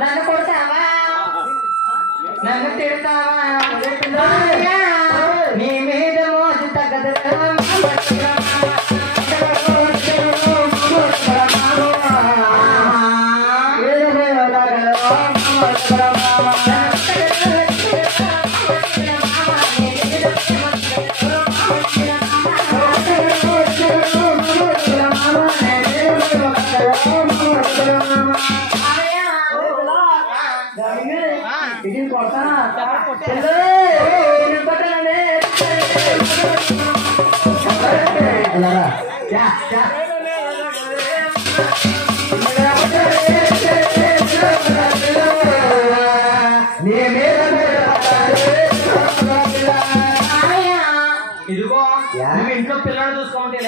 నన్ను కొడతావా నన్ను తిడతావా నీ మీద మోజు తగ్గదు ఇదిగో నువ్వు ఇంట్లో పిల్లలు చూసుకోమంటే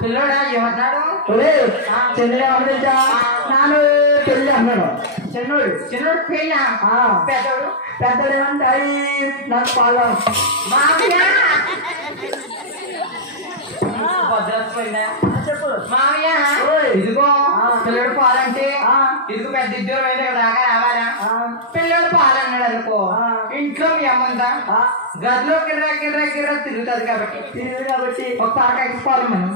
పిల్లడా ఏమన్నాడు చంద్రుడు నాను పెళ్ళి అన్నాడు చిన్నోడు పెళ్ళ పెద్దోడు పెద్దోడు ఏమంటే నాకు పాలు చెప్పు మామయ్య ఇదిగో పిల్లడు పాలంటే ఇదిగో పెద్ద ఇద్దరు అయితే దాకా రావాలా పిల్లడు పాలన్నాడు అనుకో ఇంట్లో మీ అమ్మంతా గదిలో గిర్రా గిర్రా గిర్రా తిరుగుతుంది కాబట్టి ఒక తాటాకి పాలు మనం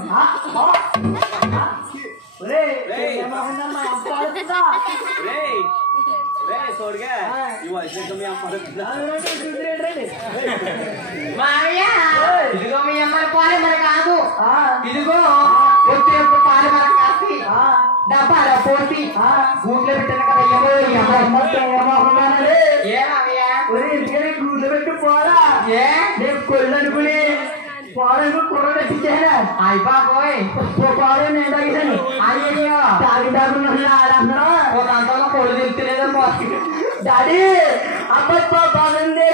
ఇదిగో మీ అమ్మాయి పాలు మన కాదు ఇదిగో వచ్చే పాలు మన కాసి డబ్బాలో పోసి గూట్లో పెట్టిన కదా గూట్లో పెట్టి పోరా నేను కొళ్ళు అనుకుని పాలను కూర తెచ్చారా అయ్యి బాబోయ్ పాలు నేను తాగిసాను అయ్యో తాగి తాగుతున్నా ఒక అంతలో కొళ్ళు తెలుస్తలేదో డాడీ అబ్బా బాగుంది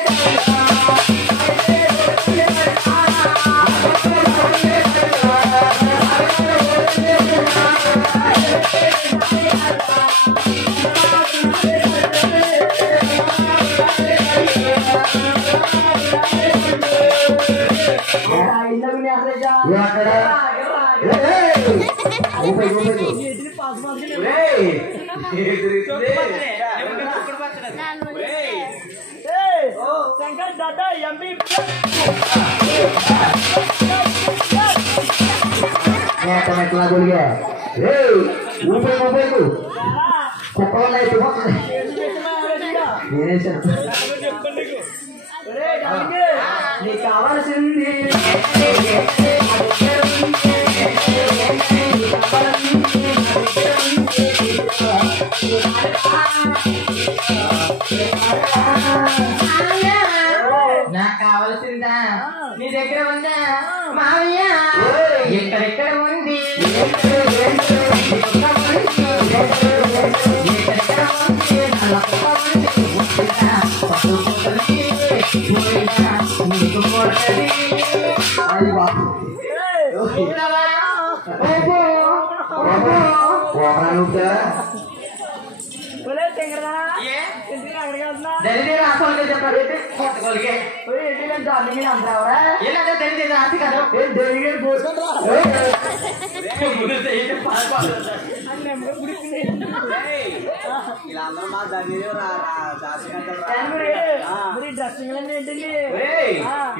శంకర్ దాదా ఎంపీ ఎట్లా కొలిగా ఊపే కుక్కలు అయిపోతుంది నేనేసాను నీకు కావాల్సింది నాకు కావాల్సిందా నీ దగ్గర ఉందా మావయ్య ఎక్కడెక్కడ ఉంది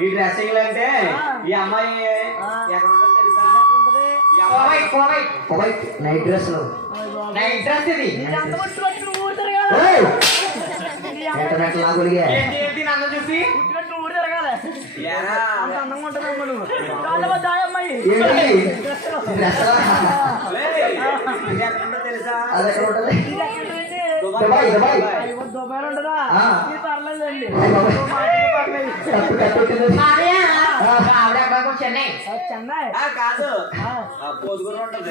ఈ డ్రెస్సింగ్ అంటే ఈ అమ్మాయి నైట్ డ్రెస్ ఇది చూసి ఊరు తిరగాలి అందంగా ఉంటుందమ్మా నువ్వు తెలుసా దుబాయ్ ఉంటుందా పర్లేదండి ఆవిడ ఎక్కడ చెన్నై చెన్నై కాదు పోదుగురు ఉంటుంది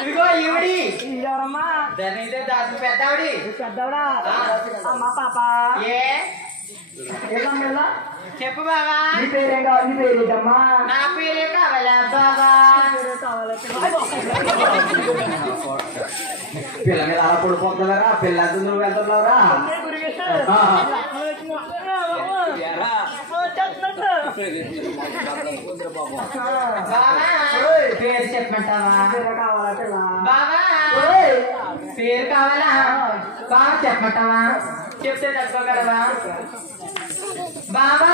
ఇదిగో ఈవిడి ఎవరమ్మా దానైతే దాని పెద్దావిడి పెద్దవడా అమ్మా పాప ఏ ఏమన్నా చెప్పు బాబా నీ పేరేం కావాలి నీ పేరేటమ్మా నా పేరే కావాలా బాబా కావాలి పిల్ల మీద అలా పడిపోతున్నారా పిల్లతో నువ్వు వెళ్తున్నావురా బాబా పేరు చెప్పమంటావా కావాలా పిల్ల బాబా పేరు కావాలా బాబా చెప్పమంటావా చెప్తే తట్టుకోగలవా బాబా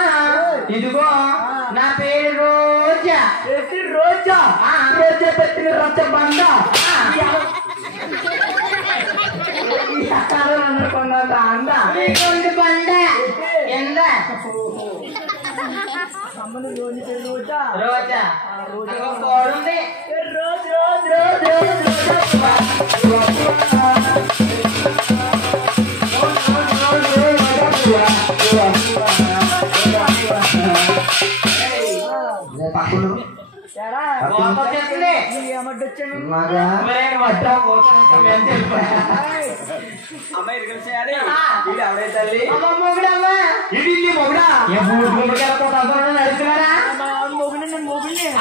ఇదిగో నా పేరు రోజా రోజా రోజా పెట్టిన రచ్చ బండ అనుకున్నా అంద నీకు బండ ఎంత అమ్మని రోజు పేరు రోజా రోజా ఇంకో కోడుంది రోజు రోజు రోజు అమ్మాయి చేయాలి ఇది ఎవడై తల్లి మొగుడమ్మా ఇది మొగుడా నడుస్తున్నారా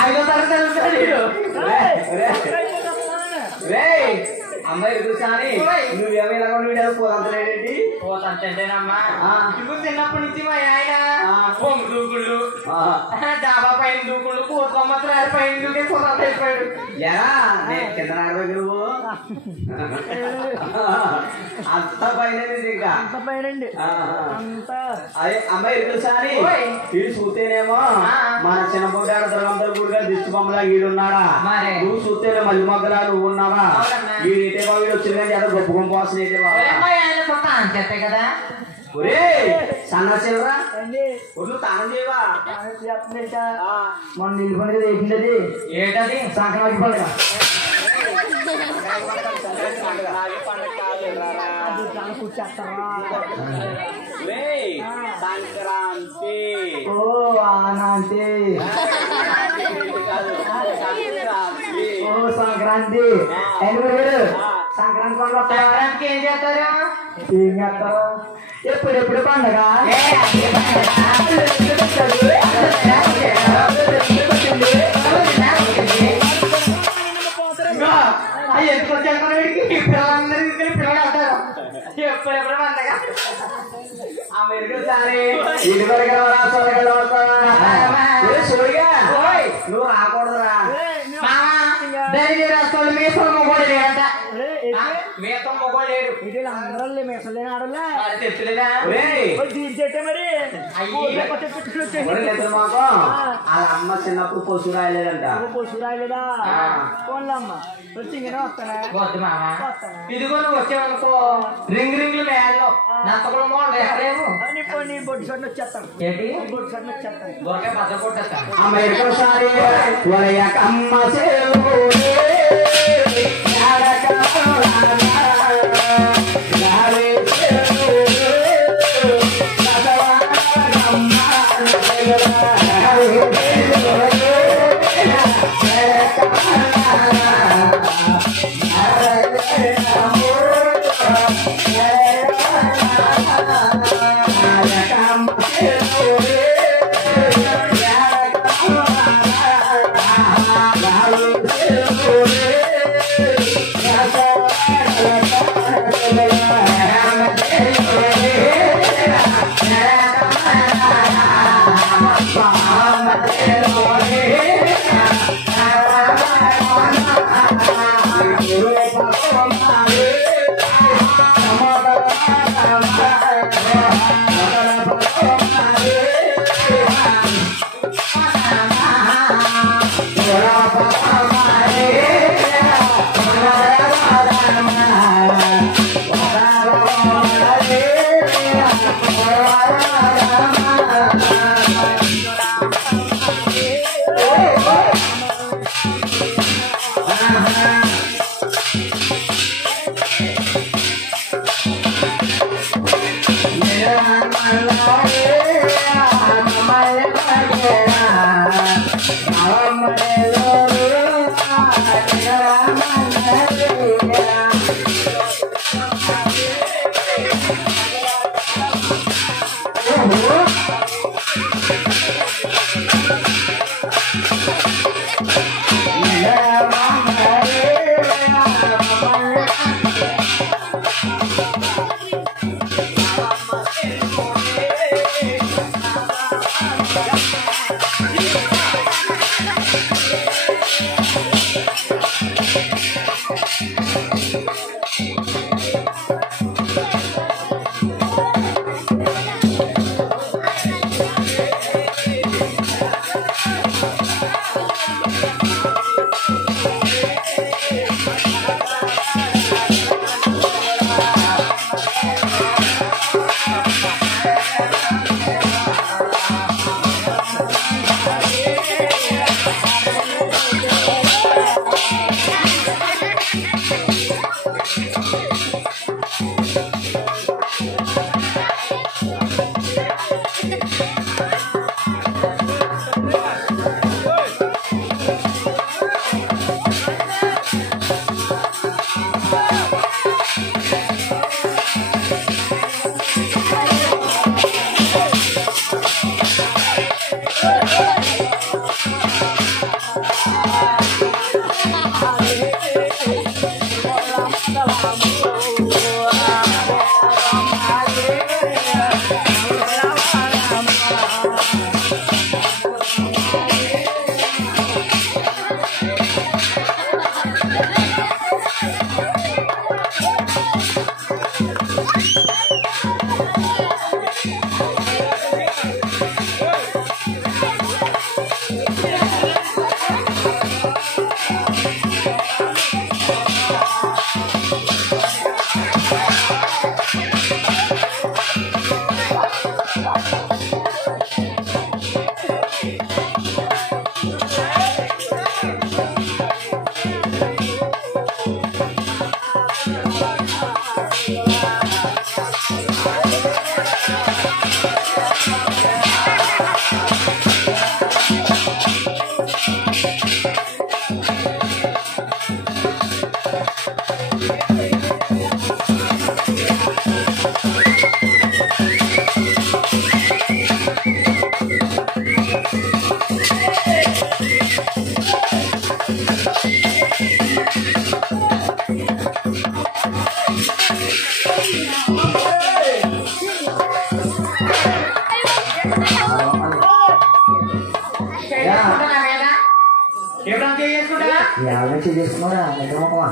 ఐదో తరగతి అమ్మాయి చూసాని నువ్వేమైనా వీడియో పోదంతలేంటి పోతంటేనమ్మా ఇప్పుడు చిన్నప్పటి నుంచి మా ఆయన పొంగు దూకుళ్ళు డాబా పైన దూకుళ్ళు కోసమ్మత్రాలు పైన దూకే పోతాడు అయిపోయాడు ఎలా కింద నడవకి నువ్వు అంత పైన ఇంకా పైనండి అంతా అదే అమ్మాయి చూసాని వీడు చూస్తేనేమో మన చిన్న బుడ్డాడు దుర్గంధర గుడిగా దిష్టి బొమ్మలా వీడున్నాడా నువ్వు చూస్తేనే మళ్ళీ మొగ్గలా నువ్వు ఉన్నావా వీడు ఏటే బాబు వీడు వచ్చింది కానీ అదో గొప్ప గొప్ప వస్తుంది ఏటే బాబు ఆయన సొంత అంతే కదా ఒరే సన్నసిల్వరా ఒళ్ళు తానం చేయవా మన నిల్లు పండుగ ఏంటది ఏంటది సంక్రాంతి పండుగ సంక్రాంతి ఓ ఆనాంతి ఓ సంక్రాంతి గారు సంక్రాంతి పండుగ సంక్రాంతికి ఏం చేస్తారు ఏం చేస్తారు ఎప్పుడెప్పుడు పండుగ అవి ఎందుకు వచ్చాను పిల్లలందరికీ పిల్లలు అవుతారు ఎప్పుడెప్పుడు పండగ అమెరికా సారి ఇదివరకు సూరిగా నువ్వు రాకూడదురా రాష్ట్రాలు మీసం మొగోడు లేదంట మీసం మొగోడు లేడు అందరూ మేసలేని ఆడలే తెచ్చులేదా తీర్చేటే మరి మాకు వాళ్ళ అమ్మ చిన్నప్పుడు పశువు రాయలేదంట పశువు రాయలేదా పోన్లమ్మ వచ్చింగనే వస్తానా వద్దు మామ ఇదిగో నువ్వు వచ్చావనుకో రింగ్ రింగ్లు మేడలో నత్తకుల మోడల్ ఎక్కడేమో నీ బొడ్డు షర్ట్ వచ్చేస్తాను ఏంటి బొడ్డు షర్ట్ వచ్చేస్తాను దొరకే బద్ద కొట్టేస్తాను అమెరికా సారి అమ్మ చేసుకున్నారా నిద్రమోకమా